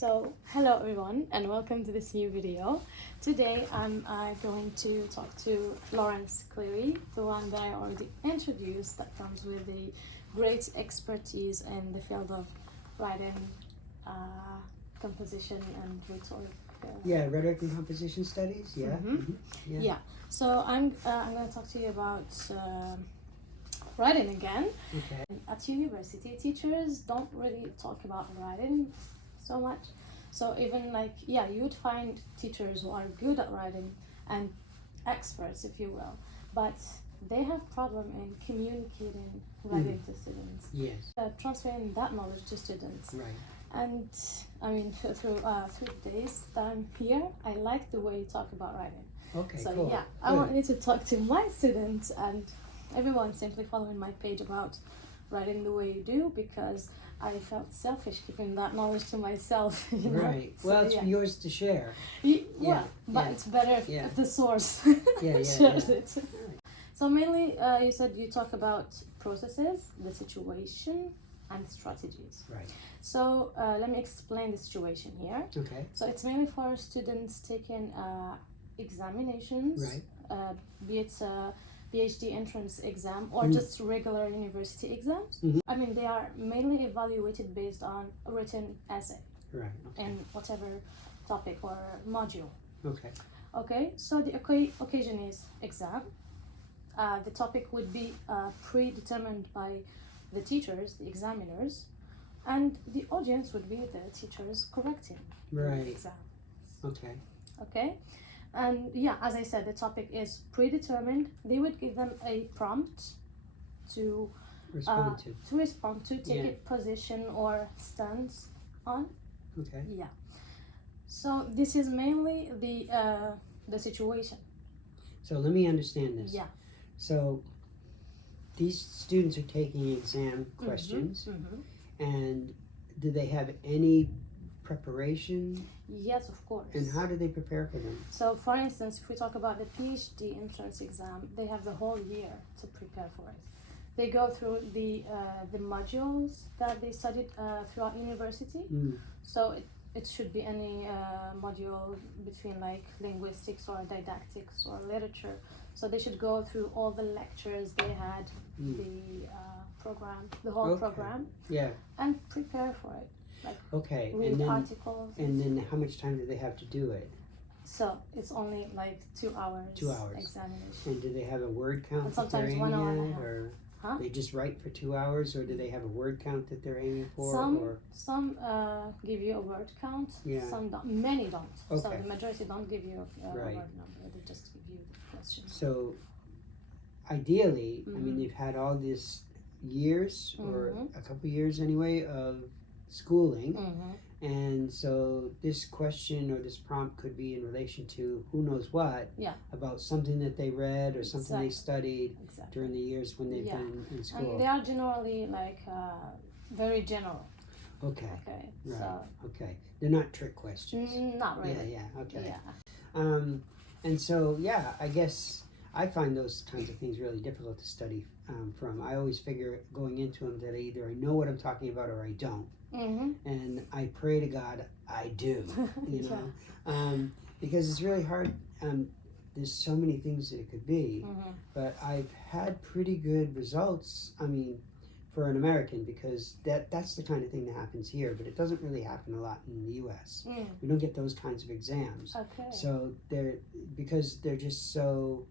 So, hello everyone and welcome to this new video. Today I'm going to talk to Lawrence Cleary, the one that I already introduced, that comes with the great expertise in the field of writing, composition and rhetoric. Rhetoric and composition studies, Yeah. So I'm going to talk to you about writing again. Okay. At university, teachers don't really talk about writing so much. So even you would find teachers who are good at writing and experts, if you will, but they have problem in communicating writing to students. Yes. Transferring that knowledge to students. Right. And I mean, through the days that I'm here, I like the way you talk about writing. Okay, So cool. yeah, I Good. want you to talk to my students and everyone simply following my page about writing the way you do, because I felt selfish keeping that knowledge to myself. You know? Right. So, Well, it's yours to share. But it's better if the source shares it. So mainly, you said you talk about processes, the situation, and strategies. Right. So let me explain the situation here. Okay. So it's mainly for students taking examinations, Right. Be it a PhD entrance exam or just regular university exams. I mean, they are mainly evaluated based on a written essay Right. Okay. in whatever topic or module. Okay. Okay, so the occasion is exam. The topic would be predetermined by the teachers, the examiners, and the audience would be the teachers correcting the Right. exam. Okay. Okay, and as I said, the topic is predetermined. They would give them a prompt to Respond to. take a position or stance on. Okay. Yeah. So this is mainly the situation. So let me understand this. Yeah. So these students are taking exam questions, and do they have any preparation? Yes, of course. And how do they prepare for them? So, for instance, if we talk about the PhD entrance exam, they have the whole year to prepare for it. They go through the modules that they studied throughout university. So it should be any module between like linguistics or didactics or literature. So they should go through all the lectures they had, the program, the whole program, and prepare for it. Like read articles. And then how much time do they have to do it? So it's only like 2 hours. 2 hours. Examination. And do they have a word count? And sometimes that they're 1 hour aiming and a at, half. or Huh? they just write for 2 hours, or do they have a word count that they're aiming for? Some give you a word count. Yeah. Some don't. Many don't. So Okay. the majority don't give you a Right. word number. They just give you the questions. So ideally, I mean, they've had all this years, or a couple years anyway, of schooling. And so this question or this prompt could be in relation to who knows what, about something that they read or something they studied during the years when they've been in school. And they are generally like very general. Okay. Okay. Right. So okay. They're not trick questions. not really. Okay. Yeah. And so, I guess I find those kinds of things really difficult to study from. I always figure going into them that either I know what I'm talking about or I don't. And I pray to God I do, you know, because it's really hard. There's so many things that it could be, but I've had pretty good results. I mean, for an American, because that's the kind of thing that happens here, but it doesn't really happen a lot in the U.S. We don't get those kinds of exams. Okay. So because they're just so.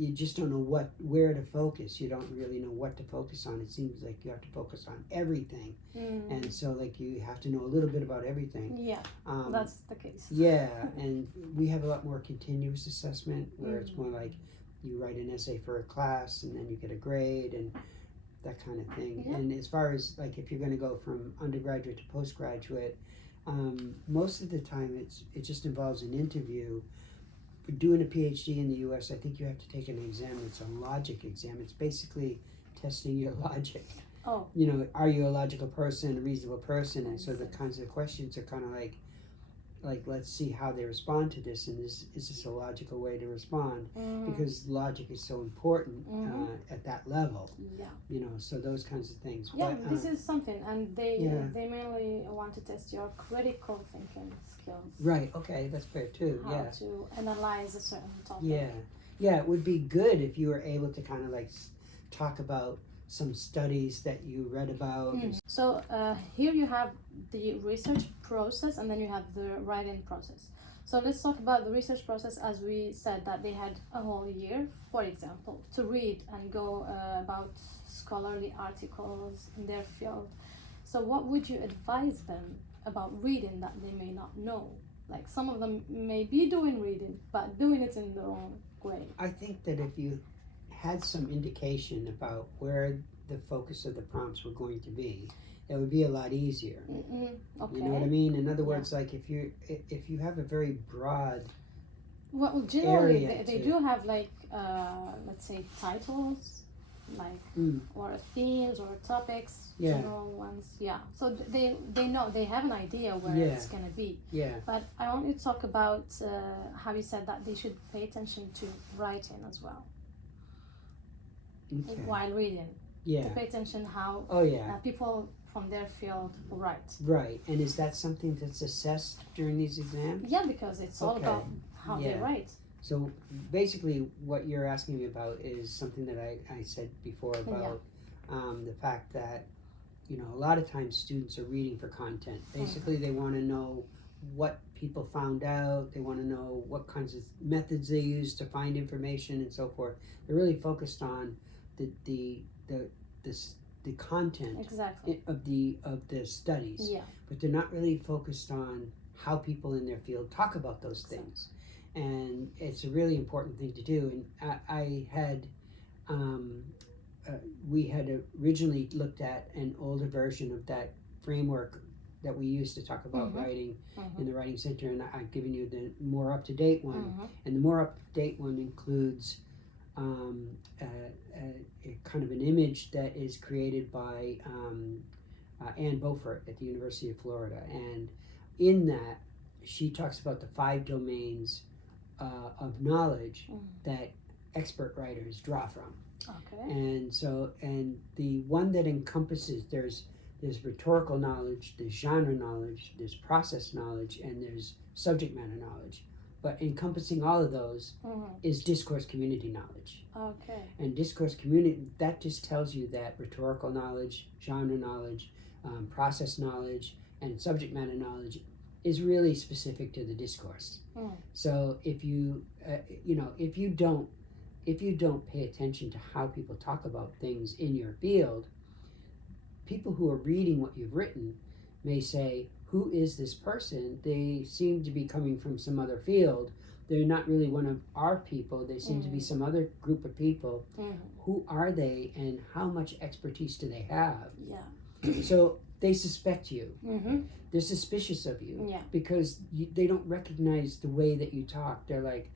You just don't know where to focus. You don't really know what to focus on. It seems like you have to focus on everything, and so like you have to know a little bit about everything. Yeah, that's the case. Yeah, and we have a lot more continuous assessment, where it's more like you write an essay for a class, and then you get a grade, and that kind of thing. Yeah. And as far as like if you're going to go from undergraduate to postgraduate, most of the time it just involves an interview. For doing a PhD in the U.S., I think you have to take an exam. It's a logic exam. It's basically testing your logic. Oh. You know, are you a logical person, a reasonable person? And so the kinds of questions are kind of like, like, let's see how they respond to this, and is this a logical way to respond? Because logic is so important at that level. Yeah. You know, so those kinds of things. Yeah, But, this is something, and they mainly want to test your critical thinking skills. right. Okay, that's fair too. How to analyze a certain topic. Yeah. It would be good if you were able to kind of like talk about some studies that you read about. So here you have the research process, and then you have the writing process. So let's talk about the research process. As we said, that they had a whole year, for example, to read and go about scholarly articles in their field. So what would you advise them about reading that they may not know? Like, some of them may be doing reading, but doing it in the wrong way. I think that if you had some indication about where the focus of the prompts were going to be, it would be a lot easier. Okay. You know what I mean? In other words, like if you have a very broad well, generally area they do have like let's say titles, like or themes or topics, general ones. Yeah. So they know, they have an idea where it's gonna be. Yeah. But I want you to talk about how you said that they should pay attention to writing as well. Okay. While reading. Yeah. To pay attention how people from their field write. Right. And is that something that's assessed during these exams? Yeah, because it's all about how they write. So basically what you're asking me about is something that I said before about the fact that, you know, a lot of times students are reading for content. Basically they want to know what people found out, they want to know what kinds of methods they use to find information and so forth. They're really focused on the content of the studies, but they're not really focused on how people in their field talk about those things, and it's a really important thing to do. And we had originally looked at an older version of that framework that we used to talk about writing in the Writing Center, and I've given you the more up-to-date one, and the more up-to-date one includes a kind of an image that is created by Ann Beaufort at the University of Florida. And in that, she talks about the 5 domains of knowledge that expert writers draw from. Okay. And so, and the one that encompasses, there's rhetorical knowledge, there's genre knowledge, there's process knowledge, and there's subject matter knowledge. But encompassing all of those is discourse community knowledge. Okay. And discourse community, that just tells you that rhetorical knowledge, genre knowledge, process knowledge, and subject matter knowledge is really specific to the discourse. So if you, if you don't pay attention to how people talk about things in your field, people who are reading what you've written may say, who is this person? They seem to be coming from some other field. They're not really one of our people. They seem to be some other group of people. Who are they, and how much expertise do they have? Yeah. So they suspect you. They're suspicious of you because they don't recognize the way that you talk. They're like,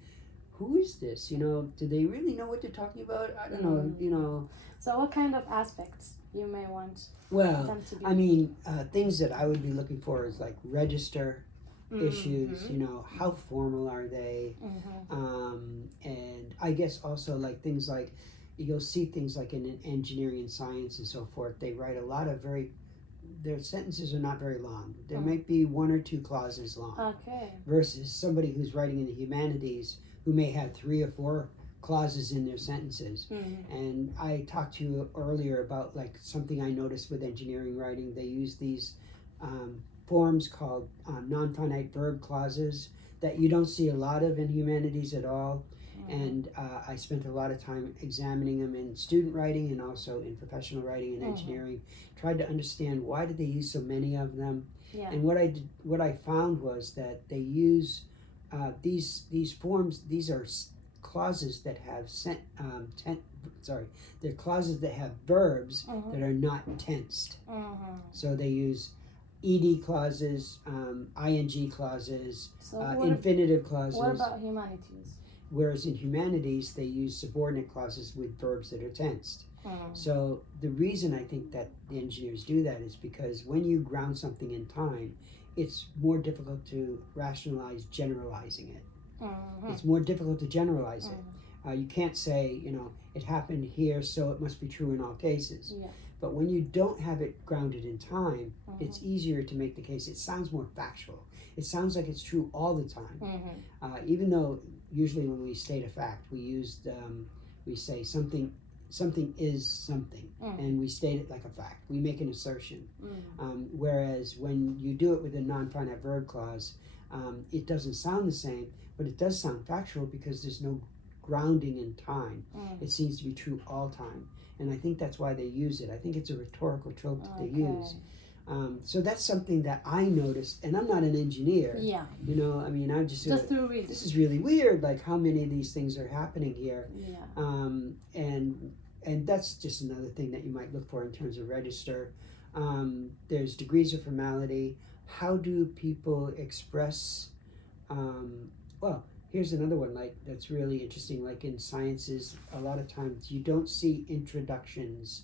who is this? You know, do they really know what they're talking about? I don't know, you know. So what kind of aspects you may want them to be? I mean, things that I would be looking for is like register issues, you know, how formal are they? And I guess also like things like, you'll see things like in engineering and science and so forth, they write a lot of their sentences are not very long. There might be 1 or 2 clauses long. Okay. Versus somebody who's writing in the humanities who may have 3 or 4 clauses in their sentences. And I talked to you earlier about like something I noticed with engineering writing. They use these forms called non-finite verb clauses that you don't see a lot of in humanities at all. And I spent a lot of time examining them in student writing and also in professional writing and engineering. Tried to understand why did they use so many of them. And what I found was that they use these forms. These are clauses that have they're clauses that have verbs that are not tensed. So they use ed clauses, ing clauses, infinitive clauses. What about humanities? Whereas in humanities, they use subordinate clauses with verbs that are tensed. So the reason I think that the engineers do that is because when you ground something in time, it's more difficult to rationalize generalizing it. Mm-hmm. It's more difficult to generalize it. Mm-hmm. You can't say, it happened here, so it must be true in all cases. Yeah. But when you don't have it grounded in time, Mm-hmm. it's easier to make the case. It sounds more factual. It sounds like it's true all the time. Mm-hmm. Even though usually when we state a fact, we say something is something, and we state it like a fact. We make an assertion. Whereas when you do it with a non-finite verb clause, it doesn't sound the same, but it does sound factual because there's no grounding in time. It seems to be true all time. And I think that's why they use it. I think it's a rhetorical trope that they use. So that's something that I noticed, and I'm not an engineer. Yeah. I just through reading. This is really weird, like how many of these things are happening here. Yeah. And that's just another thing that you might look for in terms of register. There's degrees of formality. How do people express, well, here's another one that's really interesting. Like in sciences, a lot of times you don't see introductions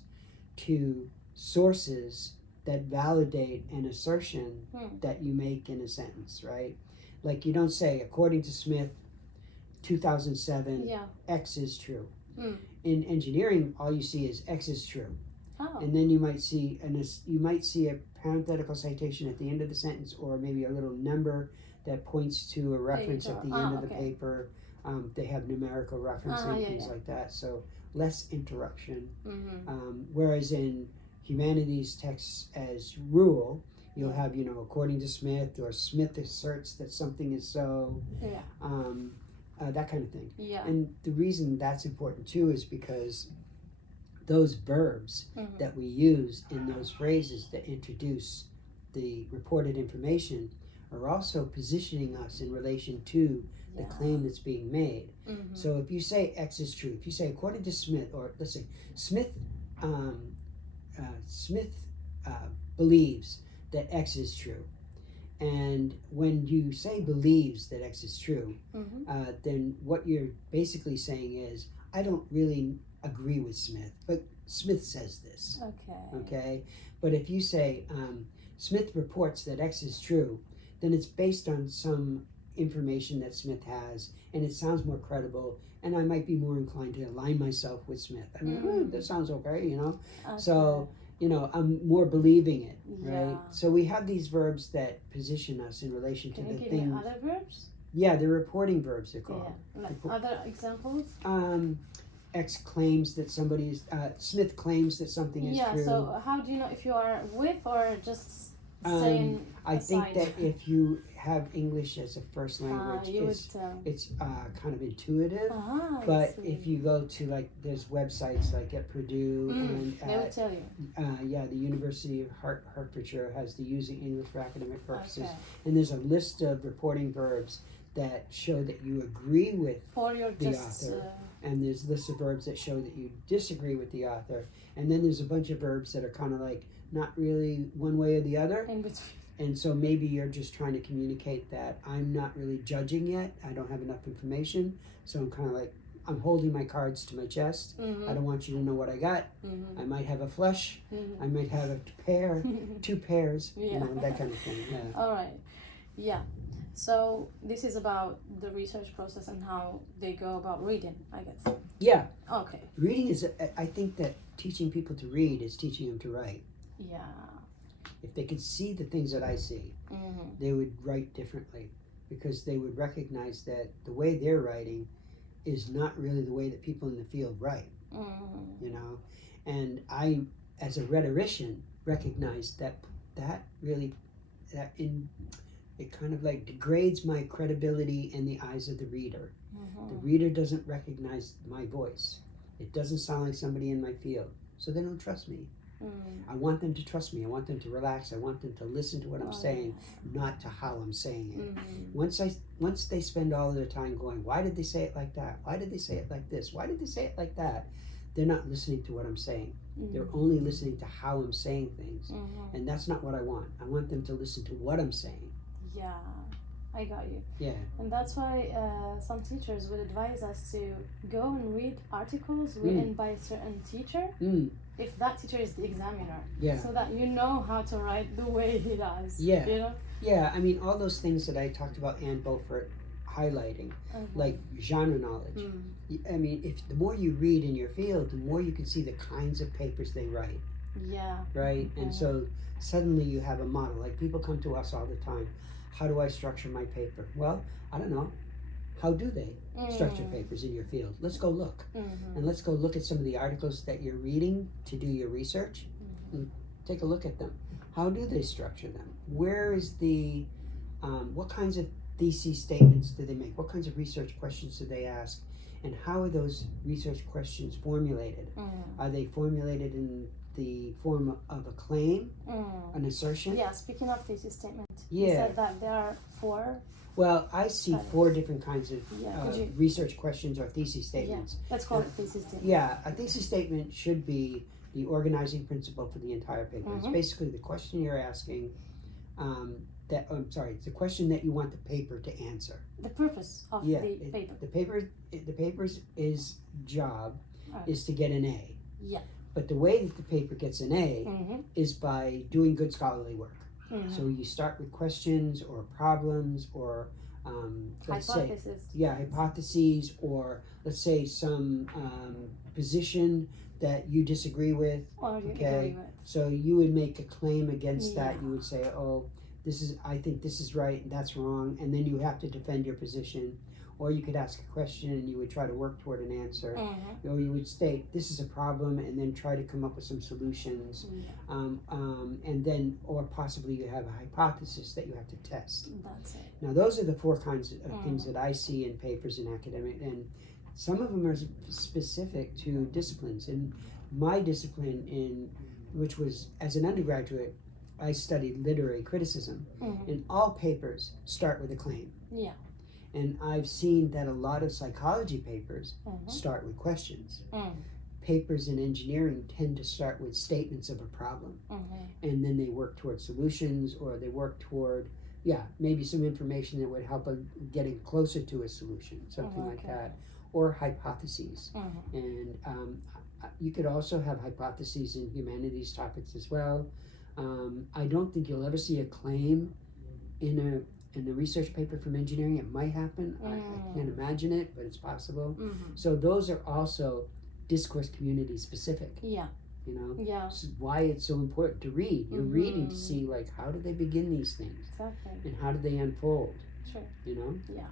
to sources that validate an assertion that you make in a sentence, right? Like you don't say, according to Smith, 2007, X is true. In engineering, all you see is X is true. Oh. And then you might see a parenthetical citation at the end of the sentence, or maybe a little number that points to a reference at the end of the paper. They have numerical referencing, things like that. So less interruption. Whereas in humanities texts as rule, you'll have, according to Smith, or Smith asserts that something is so, that kind of thing. Yeah. And the reason that's important too is because those verbs that we use in those phrases that introduce the reported information are also positioning us in relation to the claim that's being made. So if you say X is true, if you say according to Smith, or let's say Smith believes that X is true, and when you say believes that X is true, then what you're basically saying is, I don't really agree with Smith, but Smith says this. Okay. But if you say Smith reports that X is true, then it's based on some information that Smith has, and it sounds more credible, and I might be more inclined to align myself with Smith. I mean, that sounds okay, So, I'm more believing it, right? So we have these verbs that position us in relation to the things. Can you give me other verbs? Yeah, they're reporting verbs, they're called. Like other examples? X claims that Smith claims that something is true. Yeah, so how do you know if you are with or just saying I think that if you have English as a first language, it's kind of intuitive. But if you go to there's websites like at Purdue and they will tell you. The University of Hertfordshire has the Using English for Academic Purposes, and there's a list of reporting verbs that show that you agree with the author, and there's lists of verbs that show that you disagree with the author, and then there's a bunch of verbs that are kind of like not really one way or the other. In between. And so maybe you're just trying to communicate that I'm not really judging yet. I don't have enough information. So I'm kind of like, I'm holding my cards to my chest. I don't want you to know what I got. I might have a flush. I might have a pair, two pairs, that kind of thing. Yeah. All right. Yeah. So this is about the research process and how they go about reading, I guess. Yeah. Okay. Reading is, I think that teaching people to read is teaching them to write. Yeah. If they could see the things that I see, they would write differently, because they would recognize that the way they're writing is not really the way that people in the field write. And I, as a rhetorician, recognize that it kind of degrades my credibility in the eyes of the reader. The reader doesn't recognize my voice. It doesn't sound like somebody in my field, so they don't trust me. I want them to trust me. I want them to relax. I want them to listen to what I'm saying, not to how I'm saying it. Once they spend all of their time going, why did they say it like that? Why did they say it like this? Why did they say it like that? They're not listening to what I'm saying. They're only listening to how I'm saying things. And that's not what I want. I want them to listen to what I'm saying. Yeah, I got you. Yeah. And that's why some teachers would advise us to go and read articles written by a certain teacher. if that teacher is the examiner, Yeah. so that you know how to write the way he does. Yeah. You know? Yeah, I mean, all those things that I talked about Ann Beaufort highlighting, like genre knowledge. I mean, if the more you read in your field, the more you can see the kinds of papers they write. Yeah. Right? And so suddenly you have a model. Like people come to us all the time. How do I structure my paper? Well, I don't know. How do they structure papers in your field? Let's go look. And let's go look at some of the articles that you're reading to do your research. And take a look at them. How do they structure them? Where is the, what kinds of thesis statements do they make? What kinds of research questions do they ask? And how are those research questions formulated? Are they formulated in the form of a claim, an assertion? Yeah, speaking of thesis statement, Yeah. you said that there are 4. Well, I see 4 different kinds of research questions or thesis statements. Yeah, let's call it thesis statement. Yeah, a thesis statement should be the organizing principle for the entire paper. It's basically the question you're asking. It's the question that you want the paper to answer. The purpose of the paper. The paper's job is to get an A. Yeah. But the way that the paper gets an A is by doing good scholarly work. So you start with questions or problems or hypotheses, or let's say some position that you disagree with. Or you agree with. So you would make a claim against that. You would say, I think this is right and that's wrong, and then you have to defend your position. Or you could ask a question and you would try to work toward an answer. Or you would state, this is a problem, and then try to come up with some solutions. And then, or possibly you have a hypothesis that you have to test. That's it. Now, those are the 4 kinds of things that I see in papers in academic, and some of them are specific to disciplines. In my discipline, which was as an undergraduate, I studied literary criticism, and all papers start with a claim. Yeah. And I've seen that a lot of psychology papers start with questions. Papers in engineering tend to start with statements of a problem. And then they work toward solutions, or they work toward, maybe some information that would help getting closer to a solution, something like that. Or hypotheses. And you could also have hypotheses in humanities topics as well. I don't think you'll ever see a claim in the research paper from engineering. It might happen. I can't imagine it, but it's possible. So those are also discourse community specific. Yeah. You know? Yeah. This is why it's so important to read. You're reading to see, like, how do they begin these things? Exactly. And how do they unfold? Sure. You know? Yeah.